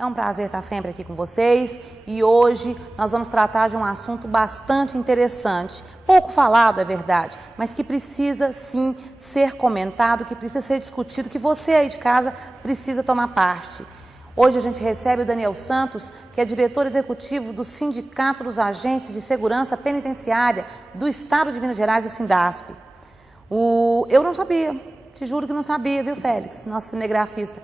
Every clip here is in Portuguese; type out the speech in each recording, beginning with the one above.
É um prazer estar sempre aqui com vocês e hoje nós vamos tratar de um assunto bastante interessante, pouco falado, é verdade, mas que precisa sim ser comentado, que precisa ser discutido, que você aí de casa precisa tomar parte. Hoje a gente recebe o Daniel Santos, que é diretor executivo do Sindicato dos Agentes de Segurança Penitenciária do Estado de Minas Gerais, do Sindasp. Eu não sabia, te juro que não sabia, viu, Félix, nosso cinegrafista.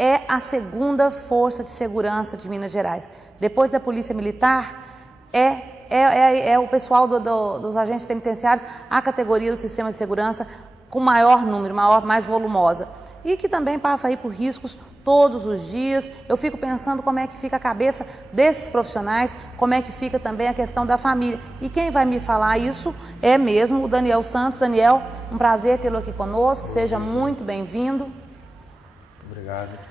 É a segunda força de segurança de Minas Gerais. Depois da Polícia Militar, é o pessoal dos agentes penitenciários, a categoria do sistema de segurança com maior número, mais volumosa. E que também passa aí por riscos todos os dias. Eu fico pensando como é que fica a cabeça desses profissionais, como é que fica também a questão da família. E quem vai me falar isso é mesmo o Daniel Santos. Daniel, um prazer tê-lo aqui conosco, seja muito bem-vindo. Obrigado.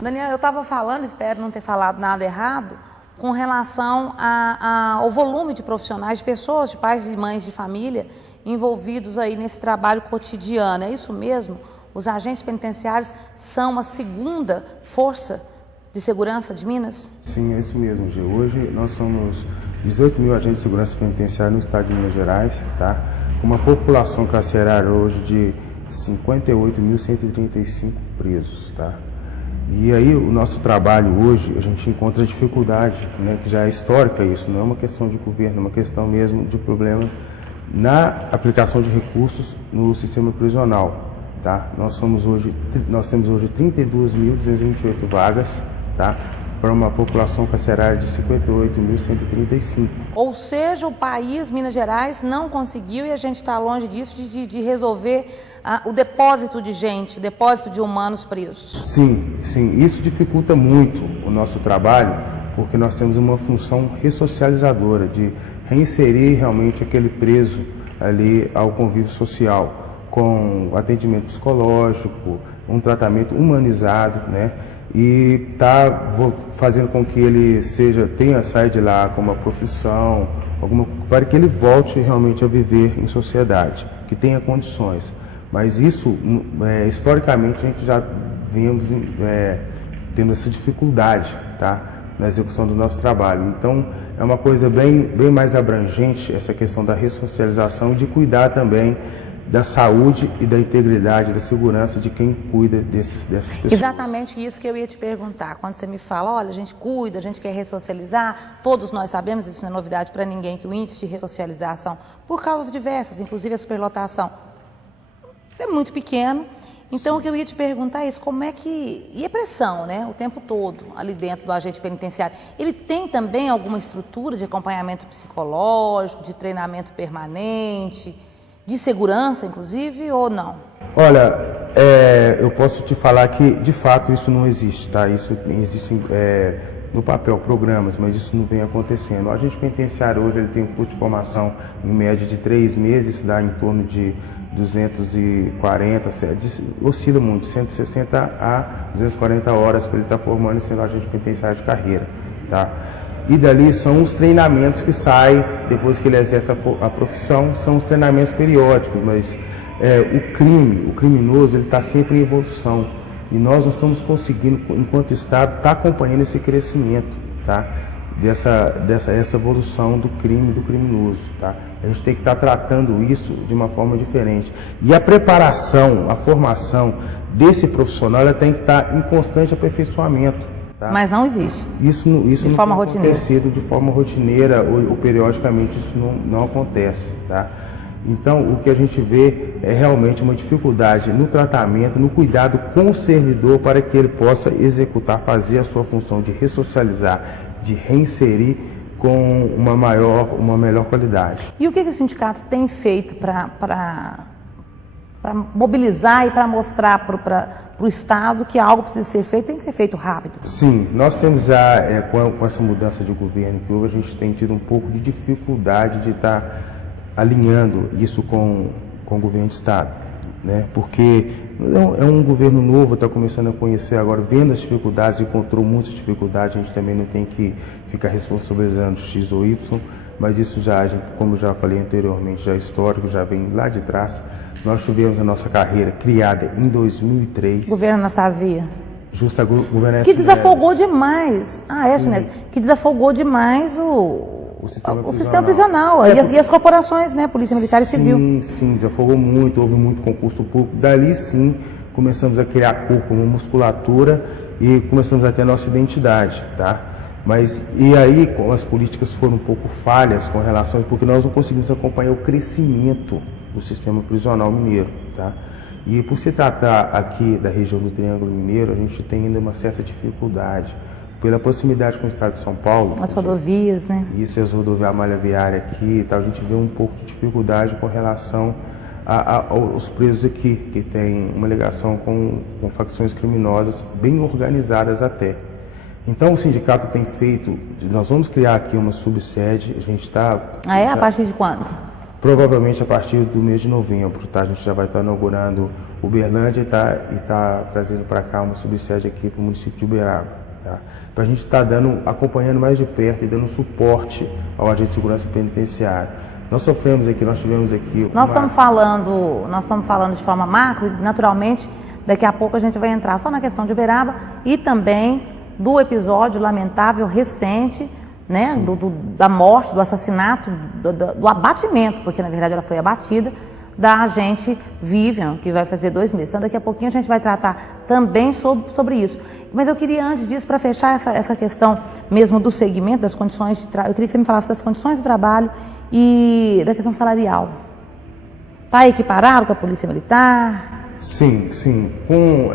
Daniel, eu estava falando, espero não ter falado nada errado, com relação ao volume de profissionais, de pessoas, de pais e mães de família envolvidos aí nesse trabalho cotidiano. É isso mesmo? Os agentes penitenciários são a segunda força de segurança de Minas? Sim, é isso mesmo, Gê. Hoje nós somos 18 mil agentes de segurança penitenciária no estado de Minas Gerais, tá? Com uma população carcerária hoje de 58.135 presos, tá? E aí o nosso trabalho hoje, a gente encontra dificuldade, né, que já é histórica isso, não é uma questão de governo, é uma questão mesmo de problema na aplicação de recursos no sistema prisional, tá? Nós temos hoje 32.228 vagas, tá? Para uma população carcerária de 58.135. Ou seja, o país, Minas Gerais, não conseguiu, e a gente está longe disso, de resolver o depósito de gente, o depósito de humanos presos. Sim, isso dificulta muito o nosso trabalho, porque nós temos uma função ressocializadora, de reinserir realmente aquele preso ali ao convívio social, com atendimento psicológico, um tratamento humanizado, né? E está fazendo com que ele saia de lá com uma profissão, para que ele volte realmente a viver em sociedade, que tenha condições. Mas isso, historicamente, a gente já vemos tendo essa dificuldade, tá, na execução do nosso trabalho. Então, é uma coisa bem mais abrangente essa questão da ressocialização e de cuidar também da saúde e da integridade, da segurança de quem cuida dessas pessoas. Exatamente isso que eu ia te perguntar. Quando você me fala, olha, a gente cuida, a gente quer ressocializar, todos nós sabemos, isso não é novidade para ninguém, que o índice de ressocialização, por causas diversas, inclusive a superlotação, é muito pequeno. Então, o que eu ia te perguntar é isso, como é que... E a pressão, né, o tempo todo, ali dentro do agente penitenciário. Ele tem também alguma estrutura de acompanhamento psicológico, de treinamento permanente, de segurança, inclusive, ou não? Olha, eu posso te falar que, de fato, isso não existe, tá? Isso existe no papel, programas, mas isso não vem acontecendo. O agente penitenciário hoje ele tem um curso de formação em média de 3 meses, dá em torno de 240, oscila muito, 160 a 240 horas para ele estar formando e sendo agente penitenciário de carreira, tá? E dali são os treinamentos que saem, depois que ele exerce a profissão, são os treinamentos periódicos, mas o criminoso, ele está sempre em evolução. E nós não estamos conseguindo, enquanto Estado, estar acompanhando esse crescimento, tá? Essa evolução do crime, do criminoso, tá? A gente tem que estar tratando isso de uma forma diferente. E a preparação, a formação desse profissional, ela tem que estar em constante aperfeiçoamento. Tá? Mas não existe. Isso de não forma tem rotineira. acontecido de forma rotineira ou periodicamente, isso não acontece, tá? Então, o que a gente vê é realmente uma dificuldade no tratamento, no cuidado com o servidor para que ele possa executar, fazer a sua função de ressocializar, de reinserir com uma melhor qualidade. E o que o sindicato tem feito para mobilizar e para mostrar para o Estado que algo precisa ser feito, tem que ser feito rápido? Sim, nós temos já, com essa mudança de governo, que hoje a gente tem tido um pouco de dificuldade de estar alinhando isso com o governo do Estado, né? Porque é um governo novo, está começando a conhecer agora, vendo as dificuldades, encontrou muitas dificuldades, a gente também não tem que ficar responsabilizando X ou Y, mas isso já, como eu já falei anteriormente, já é histórico, já vem lá de trás. Nós tivemos a nossa carreira criada em 2003. Governo Anastasia. Justa governança. Que desafogou demais. Que desafogou demais o sistema prisional. E as corporações, né? Polícia Militar e Civil. Sim, desafogou muito, houve muito concurso público. Dali sim, começamos a criar corpo, uma musculatura e começamos a ter a nossa identidade, tá? E aí, como as políticas foram um pouco falhas com relação, porque nós não conseguimos acompanhar o crescimento do sistema prisional mineiro, tá? E por se tratar aqui da região do Triângulo Mineiro, a gente tem ainda uma certa dificuldade, pela proximidade com o estado de São Paulo. As rodovias, né? Isso, as rodovias, a malha viária aqui e tal, a gente vê um pouco de dificuldade com relação aos presos aqui, que tem uma ligação com facções criminosas bem organizadas até. Então o sindicato tem feito, nós vamos criar aqui uma subsede, a gente está... A partir de quando? Provavelmente a partir do mês de novembro, tá? A gente já vai estar inaugurando Uberlândia e tá trazendo para cá uma subsede aqui para o município de Uberaba, tá? Para a gente estar acompanhando mais de perto e dando suporte ao agente de segurança penitenciária. Nós tivemos aqui... Nós estamos falando de forma macro, naturalmente, daqui a pouco a gente vai entrar só na questão de Uberaba e também do episódio lamentável recente, né, da morte, do assassinato, do abatimento, porque na verdade ela foi abatida, da agente Vivian, que vai fazer 2 meses. Então daqui a pouquinho a gente vai tratar também sobre isso. Mas eu queria, antes disso, para fechar essa questão mesmo do segmento, das condições de trabalho, eu queria que você me falasse das condições de trabalho e da questão salarial. Está equiparado com a Polícia Militar? Sim.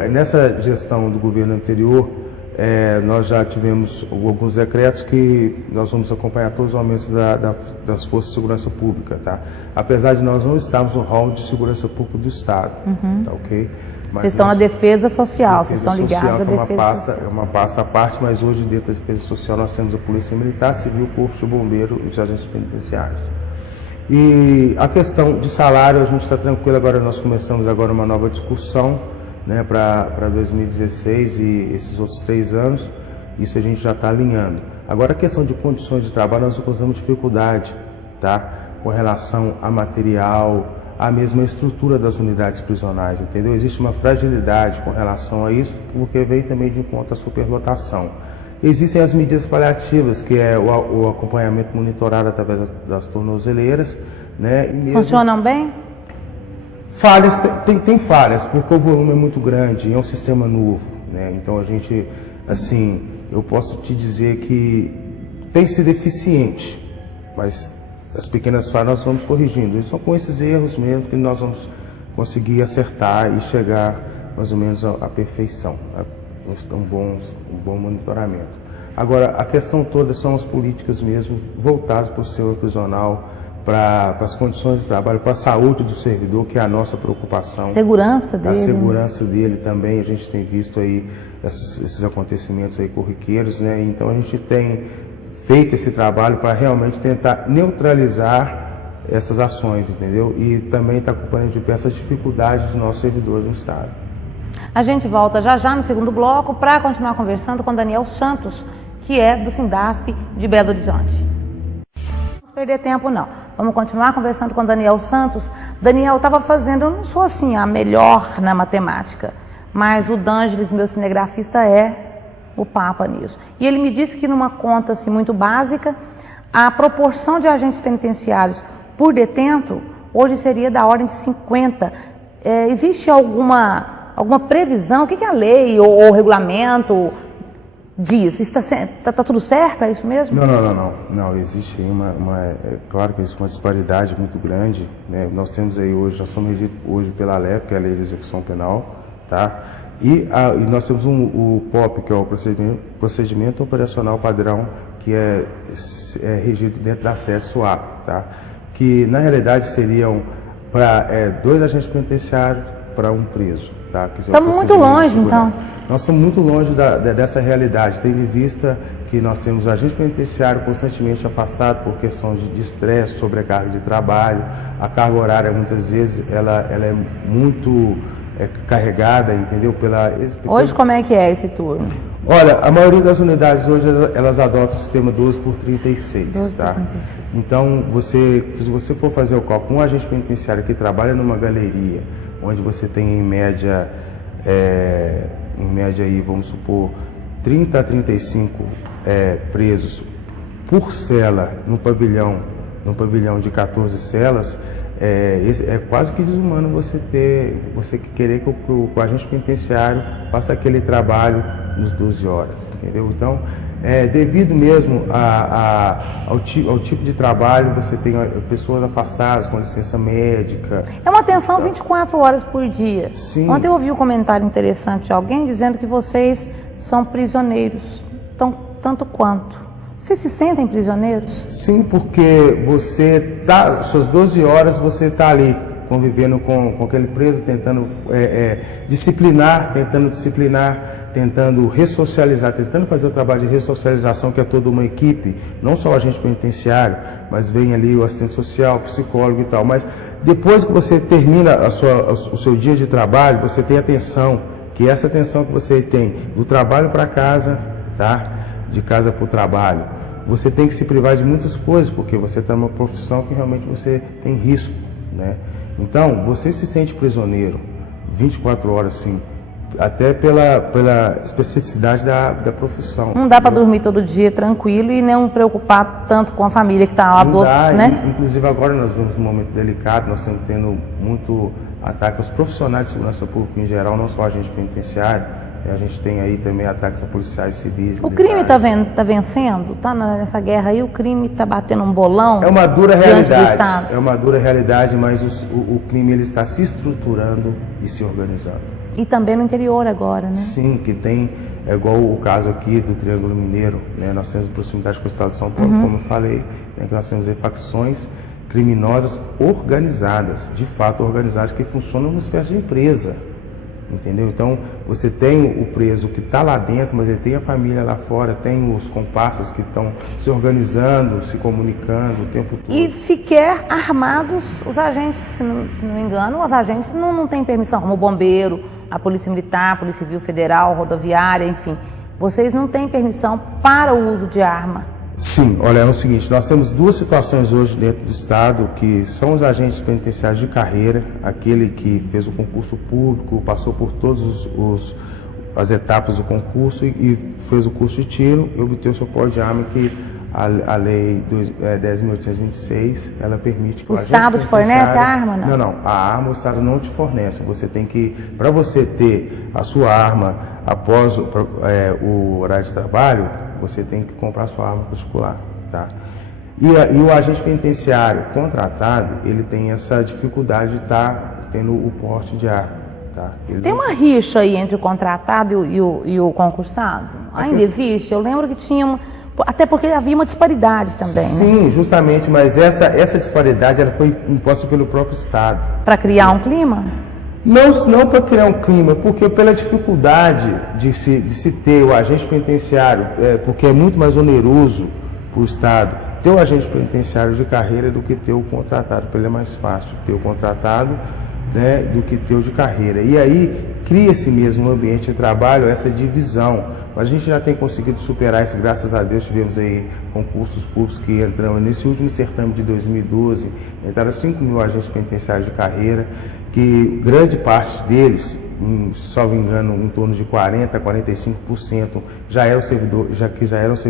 Nessa gestão do governo anterior, nós já tivemos alguns decretos que nós vamos acompanhar todos os aumentos das forças de segurança pública, tá? Apesar de nós não estarmos no hall de segurança pública do Estado, tá ok? Mas vocês estão na defesa social, vocês estão ligados à defesa social. É uma pasta à parte, mas hoje dentro da defesa social nós temos a Polícia Militar, Civil, Corpo de Bombeiro e os agentes penitenciários. E a questão de salário, a gente está tranquilo, agora nós começamos agora uma nova discussão, né, para 2016 e esses outros 3 anos, isso a gente já está alinhando. Agora a questão de condições de trabalho, nós encontramos dificuldade, tá? Com relação a material, a mesma estrutura das unidades prisionais, entendeu? Existe uma fragilidade com relação a isso, porque vem também de encontro à superlotação. Existem as medidas paliativas, que é o acompanhamento monitorado através das tornozeleiras, né? Funcionam bem? Falhas, tem falhas, porque o volume é muito grande, é um sistema novo, né? Então a gente, assim, eu posso te dizer que tem sido eficiente, mas as pequenas falhas nós vamos corrigindo. E só com esses erros mesmo que nós vamos conseguir acertar e chegar mais ou menos à perfeição, um bom monitoramento. Agora, a questão toda são as políticas mesmo voltadas para o sistema prisional, para as condições de trabalho, para a saúde do servidor, que é a nossa preocupação. Segurança dele. A segurança dele também, a gente tem visto aí esses acontecimentos aí corriqueiros, né? Então a gente tem feito esse trabalho para realmente tentar neutralizar essas ações, entendeu? E também está acompanhando de perto as dificuldades dos nossos servidores no Estado. A gente volta já no segundo bloco para continuar conversando com Daniel Santos, que é do Sindasp de Belo Horizonte. Perder tempo não. Vamos continuar conversando com Daniel Santos. Daniel, estava fazendo, eu não sou assim a melhor na matemática, mas o D'Angeles, meu cinegrafista, é o papa nisso. E ele me disse que numa conta assim muito básica, a proporção de agentes penitenciários por detento hoje seria da ordem de 50. Existe alguma previsão? O que a lei ou o regulamento diz? Está tudo certo? É isso mesmo? Não, existe é claro que existe uma disparidade muito grande, né? Nós temos aí hoje, nós somos regidos hoje pela LEP, que é a Lei de Execução Penal, tá? E nós temos o POP, que é o Procedimento Operacional Padrão, que é regido dentro da SES-SUAP, tá? Que na realidade seriam para 2 agentes penitenciários para 1 preso, tá? Estamos muito longe, então. Nós estamos muito longe dessa realidade, tendo em vista que nós temos agente penitenciário constantemente afastado por questão de estresse, sobrecarga de trabalho, a carga horária muitas vezes ela é muito carregada, entendeu? Hoje como é que é esse turno? Olha, a maioria das unidades hoje elas adotam o sistema 12/36, tá? Então, se você for fazer o cálculo, um agente penitenciário que trabalha numa galeria, onde você tem em média em média aí, vamos supor, 30 a 35 presos por cela no pavilhão de 14 celas, é quase que desumano você querer que o agente penitenciário faça aquele trabalho nos 12 horas, entendeu? Então, devido mesmo ao tipo de trabalho, você tem pessoas afastadas com licença médica. É uma atenção 24 horas por dia. Sim. Ontem eu ouvi um comentário interessante de alguém dizendo que vocês são prisioneiros, tanto quanto. Vocês se sentem prisioneiros? Sim, porque suas 12 horas você está ali, convivendo com aquele preso, tentando disciplinar, tentando ressocializar, tentando fazer o trabalho de ressocialização, que é toda uma equipe, não só o agente penitenciário, mas vem ali o assistente social, o psicólogo e tal. Mas depois que você termina o seu dia de trabalho, você tem atenção, que é essa atenção que você tem do trabalho para casa, tá? De casa para o trabalho. Você tem que se privar de muitas coisas, porque você está numa profissão que realmente você tem risco, né? Então, você se sente prisioneiro 24 horas, sim, até pela especificidade da profissão. Não dá para dormir todo dia tranquilo e não preocupar tanto com a família que está lá do outro, né? Inclusive agora nós vivemos um momento delicado, nós estamos tendo muito ataque aos profissionais de segurança pública em geral, não só agente penitenciário. A gente tem aí também ataques a policiais civis. O crime está vencendo? Está nessa guerra aí, o crime está batendo um bolão? É uma dura realidade. É uma dura realidade, mas o crime ele está se estruturando e se organizando. E também no interior agora, né? Sim, que tem, igual o caso aqui do Triângulo Mineiro, né? Nós temos proximidade com o estado de São Paulo, como eu falei, né? Que nós temos aí facções criminosas organizadas, de fato organizadas, que funcionam numa espécie de empresa. Entendeu? Então, você tem o preso que está lá dentro, mas ele tem a família lá fora, tem os comparsas que estão se organizando, se comunicando o tempo todo. E sequer armados, os agentes, se não me engano, os agentes não têm permissão, como o bombeiro, a Polícia Militar, a Polícia Civil Federal, rodoviária, enfim. Vocês não têm permissão para o uso de arma. Sim, olha, é o seguinte, nós temos duas situações hoje dentro do Estado, que são os agentes penitenciários de carreira, aquele que fez o concurso público, passou por todas as etapas do concurso e fez o curso de tiro e obteve o seu porte de arma, que a lei 10.826, ela permite que o Estado te fornece a arma, não? Não, a arma o Estado não te fornece. Você tem que, para você ter a sua arma após o horário de trabalho, você tem que comprar sua arma particular, tá? E o agente penitenciário contratado, ele tem essa dificuldade de estar tendo o porte de arma, tá? Tem uma rixa aí entre o contratado e o concursado? Ainda existe? Eu lembro que tinha até porque havia uma disparidade também. Sim, né? Justamente, mas essa disparidade ela foi imposta pelo próprio Estado. Para criar um clima? Não para criar um clima, porque pela dificuldade de se ter o agente penitenciário, porque é muito mais oneroso para o Estado ter o agente penitenciário de carreira do que ter o contratado, porque ele é mais fácil ter o contratado, né, do que ter o de carreira. E aí cria-se mesmo no ambiente de trabalho essa divisão. Mas a gente já tem conseguido superar isso, graças a Deus. Tivemos aí concursos públicos que entramos nesse último certame de 2012, entraram 5 mil agentes penitenciários de carreira, que grande parte deles, salvo engano, em torno de 40% a 45%, já eram servidores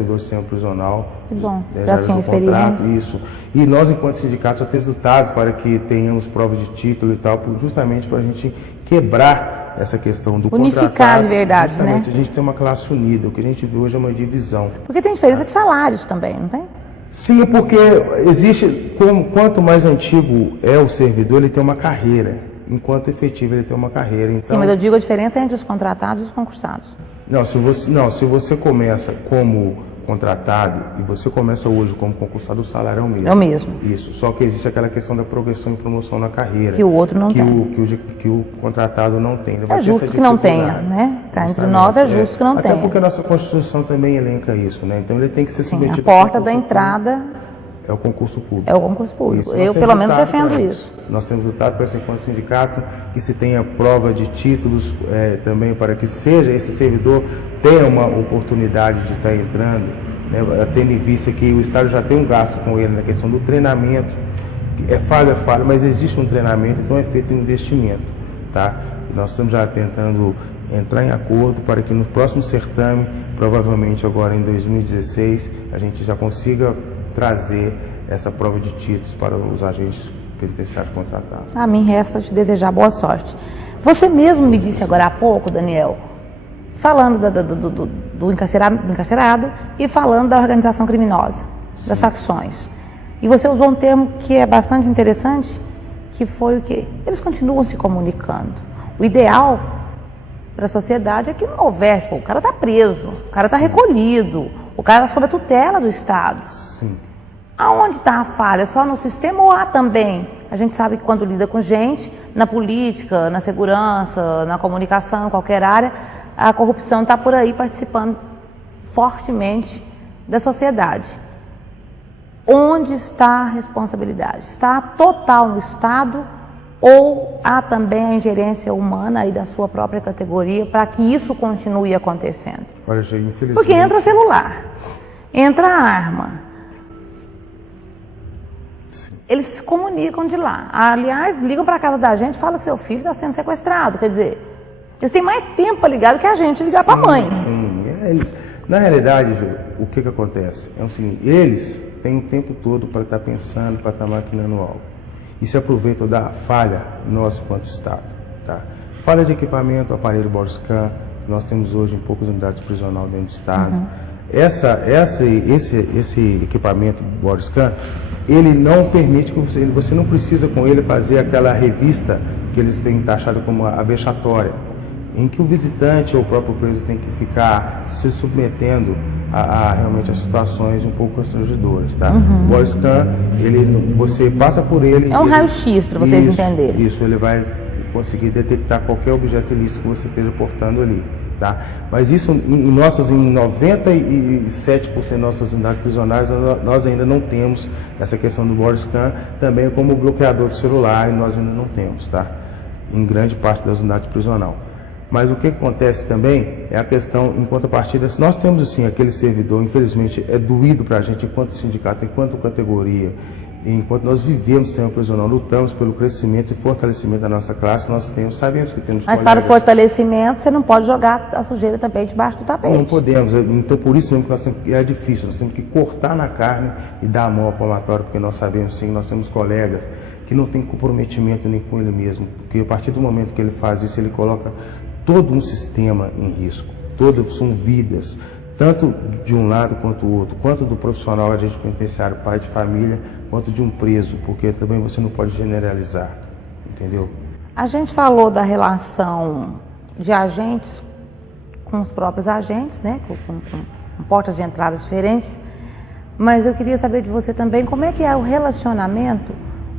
do sistema prisional. Que bom, já tinha experiência. Isso. E nós, enquanto sindicato, só temos lutado para que tenhamos prova de título e tal, justamente para a gente quebrar essa questão do unificar de verdade, justamente, né? A gente tem uma classe unida, o que a gente vê hoje é uma divisão. Porque tem diferença de salários também, não tem? Sim, porque existe, quanto mais antigo é o servidor, ele tem uma carreira, enquanto efetivo ele tem uma carreira. Então, sim, mas eu digo a diferença entre os contratados e os concursados. Se você começa como contratado e você começa hoje como concursado, o salário é o mesmo. É o mesmo. Isso, só que existe aquela questão da progressão e promoção na carreira. Que o outro não tem. Que o contratado não tem. É justo que não tenha, né? Cá entre nós é justo que não tenha. Até porque a nossa Constituição também elenca isso, né? Então ele tem que ser submetido... A porta da entrada... É o concurso público. É o concurso público. Eu, pelo menos, defendo isso. Nós temos lutado para esse enquanto sindicato, que se tenha prova de títulos também, para que esse servidor tenha uma oportunidade de estar entrando, né, tendo em vista que o Estado já tem um gasto com ele na questão do treinamento. É falho, mas existe um treinamento, então é feito um investimento, tá? Nós estamos já tentando entrar em acordo para que no próximo certame, provavelmente agora em 2016, a gente já consiga trazer essa prova de títulos para os agentes penitenciários contratados. A mim resta te desejar boa sorte. Você mesmo me disse agora há pouco, Daniel, falando do encarcerado e falando da organização criminosa, das facções. E você usou um termo que é bastante interessante, que foi o quê? Eles continuam se comunicando. O ideal para a sociedade é que não houvesse, o cara está preso, o cara está recolhido, o cara está sob a tutela do Estado. Sim. Aonde está a falha? Só no sistema ou há também? A gente sabe que quando lida com gente, na política, na segurança, na comunicação, em qualquer área, a corrupção está por aí participando fortemente da sociedade. Onde está a responsabilidade? Está total no Estado ou há também a ingerência humana aí da sua própria categoria para que isso continue acontecendo? Olha, infelizmente... Porque entra celular, entra arma. Sim. Eles se comunicam de lá. Aliás, ligam para a casa da gente e falam que seu filho está sendo sequestrado. Quer dizer, eles têm mais tempo para ligar do que a gente ligar para a mãe. Sim, eles... Na realidade, Ju, o que acontece? É o seguinte, eles têm o tempo todo para estar pensando, para estar maquinando algo. E se aproveitam da falha nossa enquanto Estado. Tá? Falha de equipamento, aparelho Borscan, que nós temos hoje em poucas unidades prisional dentro do Estado. Uhum. Esse equipamento Borscan, ele não permite que você não precisa com ele fazer aquela revista que eles têm taxado como a vexatória, em que o visitante ou o próprio preso tem que ficar se submetendo realmente a situações um pouco constrangedoras, tá? Uhum. O Borscan, você passa por ele... É um raio-x para vocês entenderem. Isso, ele vai conseguir detectar qualquer objeto ilícito que você esteja portando ali, tá? Mas isso, em 97% das nossas unidades prisionais, nós ainda não temos essa questão do Borscan, também como bloqueador de celular, nós ainda não temos, tá? Em grande parte das unidades prisional. Mas o que acontece também é a questão, em contrapartida, nós temos assim, aquele servidor, infelizmente, é doído para a gente enquanto sindicato, enquanto categoria, enquanto nós vivemos sem o prisional, lutamos pelo crescimento e fortalecimento da nossa classe, sabemos que temos Mas para o fortalecimento, você não pode jogar a sujeira também debaixo do tapete. Não podemos, então por isso mesmo que é difícil, nós temos que cortar na carne e dar a mão ao palmatório, porque nós sabemos sim, nós temos colegas que não têm comprometimento nem com ele mesmo, porque a partir do momento que ele faz isso, ele coloca todo um sistema em risco, todas são vidas, tanto de um lado quanto do outro, quanto do profissional, agente penitenciário, pai de família, quanto de um preso, porque também você não pode generalizar, entendeu? A gente falou da relação de agentes com os próprios agentes, né, com portas de entrada diferentes, mas eu queria saber de você também como é que é o relacionamento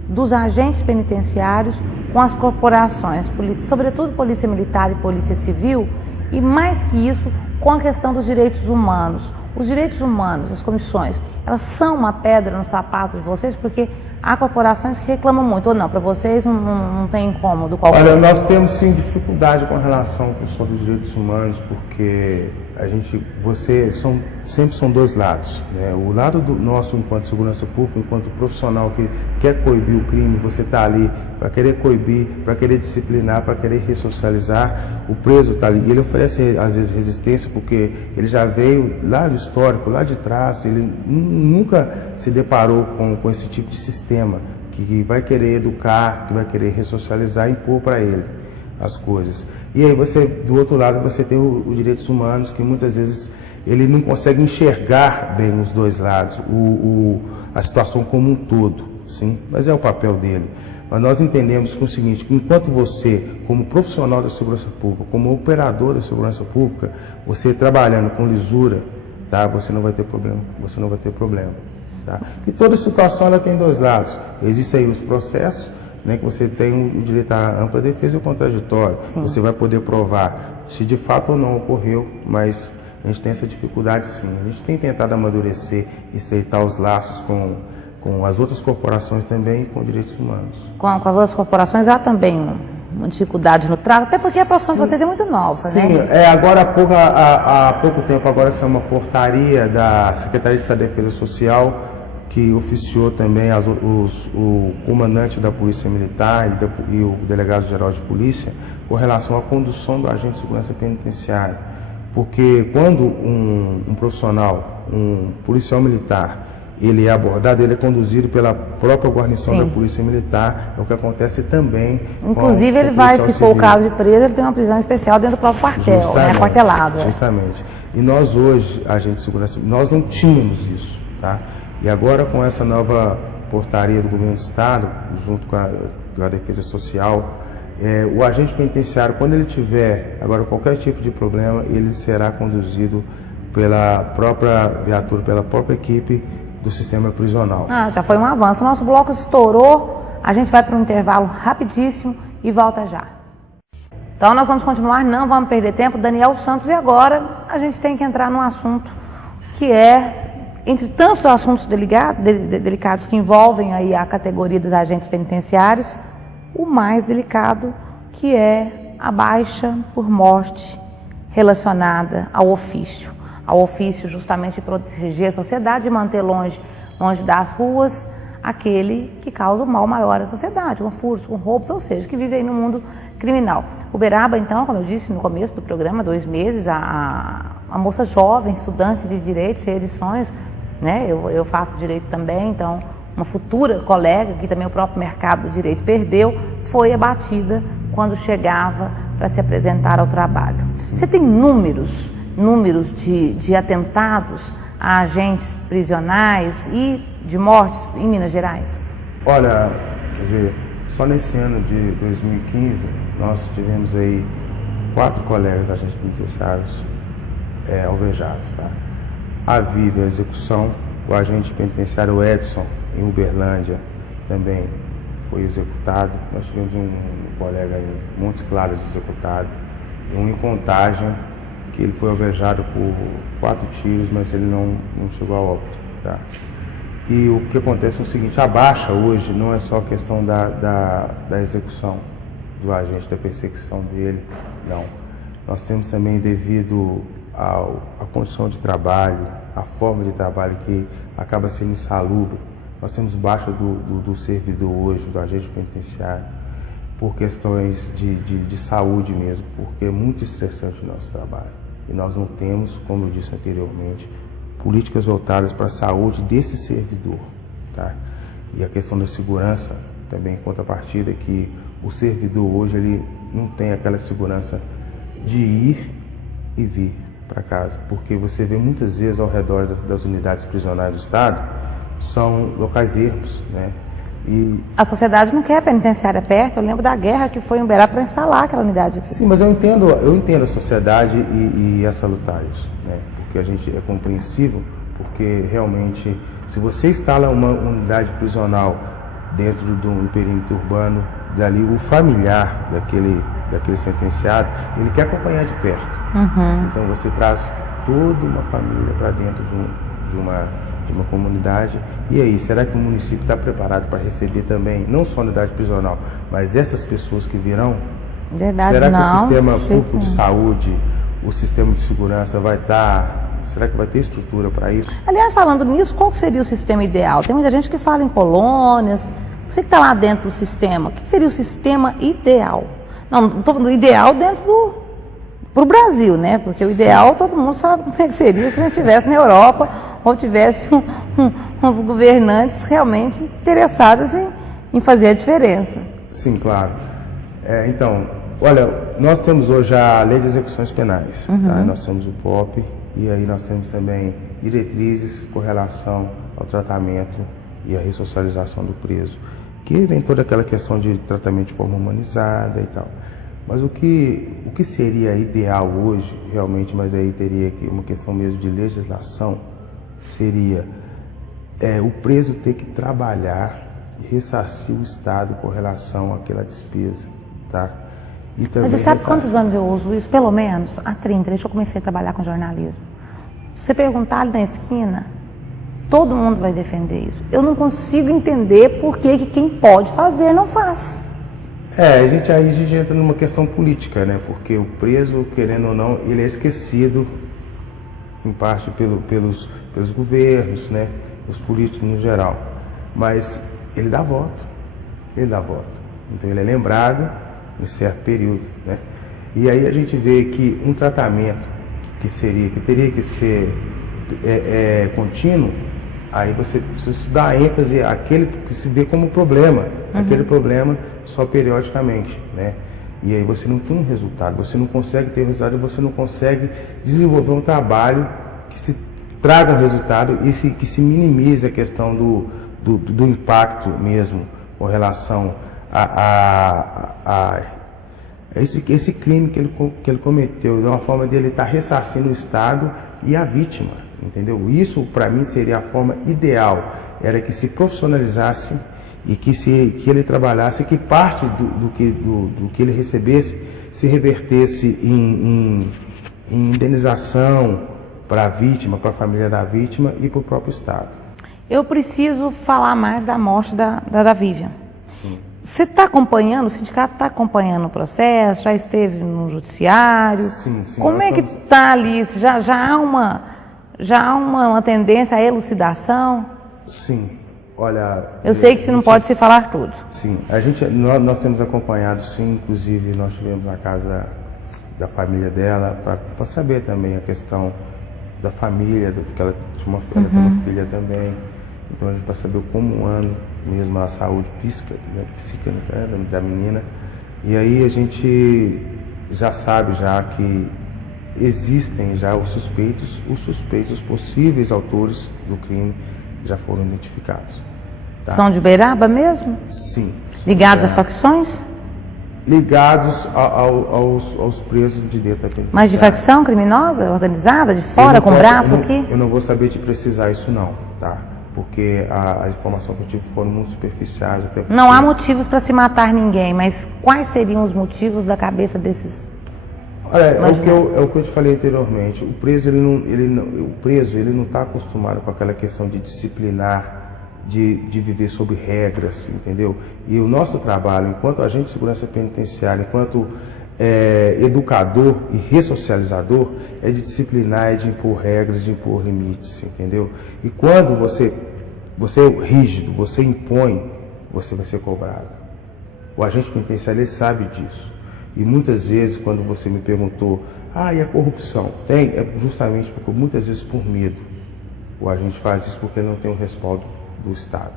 dos agentes penitenciários com as corporações, sobretudo Polícia Militar e Polícia Civil, e mais que isso, com a questão dos direitos humanos. Os direitos humanos, as comissões, elas são uma pedra no sapato de vocês, porque há corporações que reclamam muito, ou não, para vocês não tem incômodo qualquer. Olha, nós temos sim dificuldade com relação à questão dos direitos humanos, porque sempre são dois lados, né? O lado do nosso enquanto segurança pública, enquanto profissional que quer coibir o crime, você está ali para querer coibir, para querer disciplinar, para querer ressocializar. O preso está ali, ele oferece às vezes resistência porque ele já veio lá do histórico, lá de trás, ele nunca se deparou com esse tipo de sistema que vai querer educar, que vai querer ressocializar e impor para ele as coisas. E aí do outro lado, você tem os direitos humanos, que muitas vezes ele não consegue enxergar bem os dois lados, a situação como um todo, sim, mas é o papel dele. Mas nós entendemos que é o seguinte, que enquanto você, como profissional da segurança pública, como operador da segurança pública, você trabalhando com lisura, tá, você não vai ter problema, tá? E toda situação ela tem dois lados. Existem aí os processos, né, que você tem o direito à ampla defesa e o contraditório. Sim. Você vai poder provar se de fato ou não ocorreu, mas a gente tem essa dificuldade sim. A gente tem tentado amadurecer, estreitar os laços com as outras corporações também e com direitos humanos. Com as outras corporações há também uma dificuldade no trato, até porque a profissão de vocês é muito nova, sim, né? Sim, agora há pouco tempo agora saiu uma portaria da Secretaria de Estado de Defesa Social que oficiou também o comandante da Polícia Militar e o delegado-geral de polícia com relação à condução do agente de segurança penitenciária. Porque quando um profissional, um policial militar, ele é abordado, ele é conduzido pela própria guarnição Sim. da Polícia Militar, é o que acontece também. Inclusive, ele vai, se for o caso de preso, ele tem uma prisão especial dentro do próprio quartel, né? Quartelado. Justamente. E nós hoje, agente de segurança, nós não tínhamos isso, tá? E agora com essa nova portaria do governo do estado, junto com a Defesa Social, o agente penitenciário, quando ele tiver agora qualquer tipo de problema, ele será conduzido pela própria viatura, pela própria equipe do sistema prisional. Já foi um avanço. O nosso bloco estourou, a gente vai para um intervalo rapidíssimo e volta já. Então nós vamos continuar, não vamos perder tempo. Daniel Santos, e agora a gente tem que entrar num assunto que entre tantos assuntos delicados que envolvem aí a categoria dos agentes penitenciários, o mais delicado, que é a baixa por morte relacionada ao ofício. Ao ofício justamente de proteger a sociedade e manter longe das ruas aquele que causa o mal maior à sociedade, com furtos, com roubos, ou seja, que vive aí no mundo criminal. Uberaba, então, como eu disse no começo do programa, 2 meses, a moça jovem, estudante de direito, cheia de sonhos, né? Eu faço direito também, então uma futura colega, que também o próprio mercado do direito perdeu, foi abatida quando chegava para se apresentar ao trabalho. Você tem números de atentados a agentes prisionais e de mortes em Minas Gerais? Olha, só nesse ano de 2015, nós tivemos aí 4 colegas agentes penitenciários alvejados, tá? A Vive, a execução, o agente penitenciário Edson, em Uberlândia, também foi executado. Nós tivemos um colega em Montes Claros executado, e um em Contagem, que ele foi alvejado por 4 tiros, mas ele não chegou a óbito, tá? E o que acontece é o seguinte: a baixa hoje não é só a questão da execução do agente, da perseguição dele, não. Nós temos também, devido à condição de trabalho, a forma de trabalho que acaba sendo insalubre, nós temos baixa do servidor hoje, do agente penitenciário, por questões de saúde mesmo, porque é muito estressante o nosso trabalho. E nós não temos, como eu disse anteriormente, políticas voltadas para a saúde desse servidor, tá? E a questão da segurança, também em contrapartida, que o servidor hoje ele não tem aquela segurança de ir e vir para casa, porque você vê muitas vezes ao redor das unidades prisionais do Estado, são locais ermos, né? E a sociedade não quer a penitenciária perto. Eu lembro da guerra que foi em Uberaba para instalar aquela unidade aqui. Sim, mas eu entendo a sociedade e a salutar isso, né? Porque a gente é compreensível, porque realmente, se você instala uma unidade prisional dentro do perímetro urbano, dali o familiar daquele sentenciado, ele quer acompanhar de perto. Então você traz toda uma família para dentro de uma comunidade. E aí, será que o município está preparado para receber também, não só a unidade prisional, mas essas pessoas que virão? Verdade, será que não, o sistema público de saúde, o sistema de segurança será que vai ter estrutura para isso? Aliás, falando nisso, qual seria o sistema ideal? Tem muita gente que fala em colônias. Você que está lá dentro do sistema, o que seria o sistema ideal? Não estou falando ideal dentro para o Brasil, né? Porque o ideal, todo mundo sabe como é que seria se a gente estivesse na Europa ou tivesse uns governantes realmente interessados em fazer a diferença. Sim, claro. Então, olha, nós temos hoje a Lei de Execuções Penais, tá? Nós temos o POP, e aí nós temos também diretrizes com relação ao tratamento e a ressocialização do preso, que vem toda aquela questão de tratamento de forma humanizada e tal. Mas o que seria ideal hoje, realmente, mas aí teria que uma questão mesmo de legislação, seria o preso ter que trabalhar e ressarcir o Estado com relação àquela despesa, tá? E também mas você sabe quantos anos eu uso isso? Pelo menos há 30, desde que eu comecei a trabalhar com jornalismo. Se você perguntar ali na esquina, todo mundo vai defender isso. Eu não consigo entender por que quem pode fazer não faz. A gente entra numa questão política, né? Porque o preso, querendo ou não, ele é esquecido em parte pelos governos, né? os políticos no geral, mas ele dá voto, então ele é lembrado em certo período, né? E aí a gente vê que um tratamento que teria que ser contínuo, aí você precisa dar ênfase àquele que se vê como problema, aquele problema só periodicamente, né? E aí você não tem um resultado, você não consegue ter resultado e você não consegue desenvolver um trabalho que se traga um resultado e que se minimize a questão do impacto mesmo com relação a esse crime que ele cometeu, de uma forma de ele estar ressarcindo o Estado e a vítima, entendeu? Isso, para mim, seria a forma ideal, era que se profissionalizasse e que ele trabalhasse, que parte do que ele recebesse se revertesse em indenização para a vítima, para a família da vítima e para o próprio Estado. Eu preciso falar mais da morte da Vivian. Sim. Você está acompanhando, o sindicato está acompanhando o processo, já esteve no judiciário? Sim. Como é que está ali? Já há uma tendência à elucidação? Sim. Olha... Eu sei que não pode se falar tudo. Sim. Nós temos acompanhado, sim, inclusive nós estivemos na casa da família dela para saber também a questão da família, porque ela tem uma filha também. Então a gente para saber como anda mesmo a saúde psíquica da menina. E aí a gente já sabe já que existem já os suspeitos possíveis autores do crime já foram identificados. Tá? São de Uberaba mesmo? Sim. Ligados a facções? Ligados aos presos de dentro da penitenciária. Mas de facção criminosa, organizada, de fora, com braço aqui? Eu não vou saber te precisar isso não, tá? Porque as informações que eu tive foram muito superficiais. Até porque... Não há motivos para se matar ninguém, mas quais seriam os motivos da cabeça desses... Olha, é o que eu te falei anteriormente. O preso ele não está acostumado com aquela questão de disciplinar, de viver sob regras, entendeu? E o nosso trabalho, enquanto agente de segurança penitenciária, enquanto educador e ressocializador, é de disciplinar, é de impor regras, de impor limites, entendeu? E quando você é rígido, você impõe, você vai ser cobrado. O agente penitenciário ele sabe disso. E muitas vezes, quando você me perguntou, e a corrupção? É justamente porque muitas vezes por medo. O agente faz isso porque ele não tem o respaldo do Estado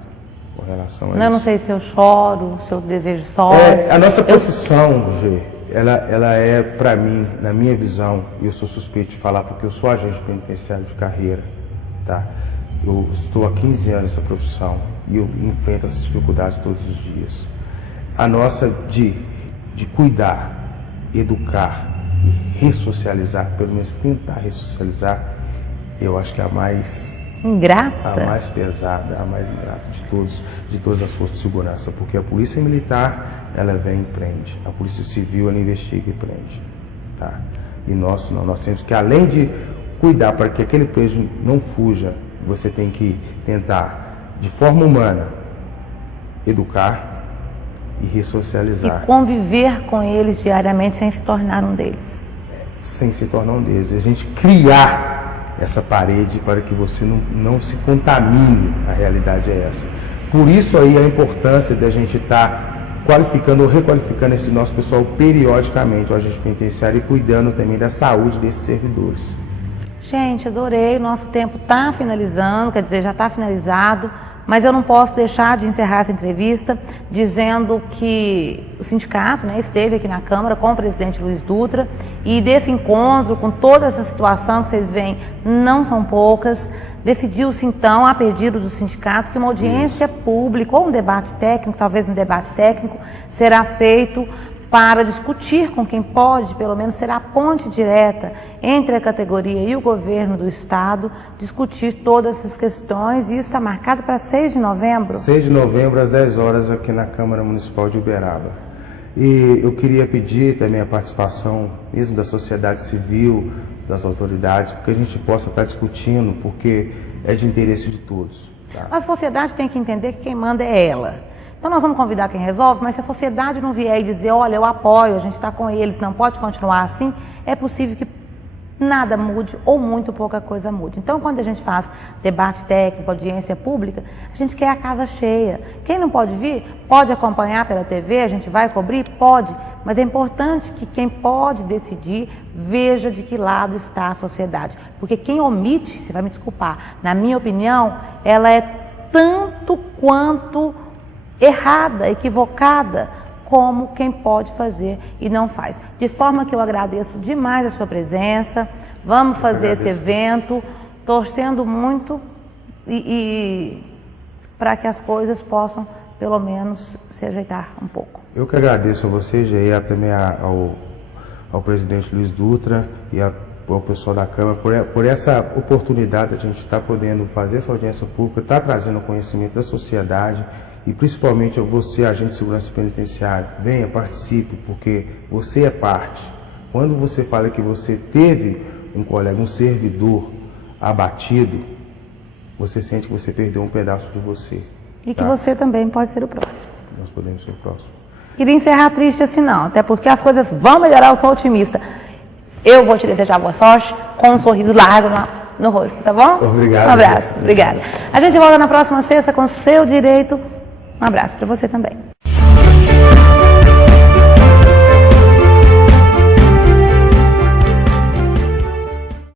com relação a isso. Eu não sei se eu choro, se eu desejo sorte. A nossa profissão, Gê, ela é, para mim, na minha visão, e eu sou suspeito de falar porque eu sou agente penitenciário de carreira, tá? Eu estou há 15 anos nessa profissão e eu enfrento essas dificuldades todos os dias. A nossa de cuidar, educar e ressocializar, pelo menos tentar ressocializar, eu acho que é a mais ingrata, a mais pesada, a mais ingrata de todas as forças de segurança, porque a polícia militar, ela vem e prende, a polícia civil, ela investiga e prende, tá? E nós não, nós temos que, além de cuidar para que aquele preso não fuja, você tem que tentar, de forma humana, educar e ressocializar. E conviver com eles diariamente sem se tornar um deles. Sem se tornar um deles. A gente criar essa parede para que você não se contamine, a realidade é essa. Por isso aí a importância da gente estar qualificando ou requalificando esse nosso pessoal periodicamente, o agente penitenciário, e cuidando também da saúde desses servidores. Gente, adorei, o nosso tempo está finalizando, quer dizer, já está finalizado, mas eu não posso deixar de encerrar essa entrevista dizendo que o sindicato, né, esteve aqui na Câmara com o presidente Luiz Dutra e desse encontro, com toda essa situação que vocês veem, não são poucas, decidiu-se então, a pedido do sindicato, que uma audiência pública ou um debate técnico, talvez um debate técnico, será feito para discutir com quem pode, pelo menos, ser a ponte direta entre a categoria e o governo do Estado, discutir todas essas questões, e isso está marcado para 6 de novembro? 6 de novembro, às 10 horas, aqui na Câmara Municipal de Uberaba. E eu queria pedir também a participação, mesmo da sociedade civil, das autoridades, porque a gente possa estar discutindo, porque é de interesse de todos. Tá? A sociedade tem que entender que quem manda é ela. Então nós vamos convidar quem resolve, mas se a sociedade não vier e dizer, olha, eu apoio, a gente está com eles, não pode continuar assim, é possível que nada mude ou muito pouca coisa mude. Então, quando a gente faz debate técnico, audiência pública, a gente quer a casa cheia. Quem não pode vir, pode acompanhar pela TV, a gente vai cobrir? Pode, mas é importante que quem pode decidir veja de que lado está a sociedade. Porque quem omite, você vai me desculpar, na minha opinião, ela é tanto quanto errada, equivocada, como quem pode fazer e não faz. De forma que eu agradeço demais a sua presença, vamos fazer esse evento, torcendo muito e para que as coisas possam, pelo menos, se ajeitar um pouco. Eu que agradeço a você, e também ao presidente Luiz Dutra e ao pessoal da Câmara por essa oportunidade de a gente estar podendo fazer essa audiência pública, estar trazendo conhecimento da sociedade. E principalmente você, agente de segurança penitenciária, venha, participe, porque você é parte. Quando você fala que você teve um colega, um servidor abatido, você sente que você perdeu um pedaço de você. E que você também pode ser o próximo. Nós podemos ser o próximo. Queria encerrar triste assim não, até porque as coisas vão melhorar, eu sou otimista. Eu vou te desejar boa sorte, com um sorriso largo no rosto, tá bom? Obrigado. Um abraço, obrigada. A gente volta na próxima sexta com seu direito. Um abraço para você também.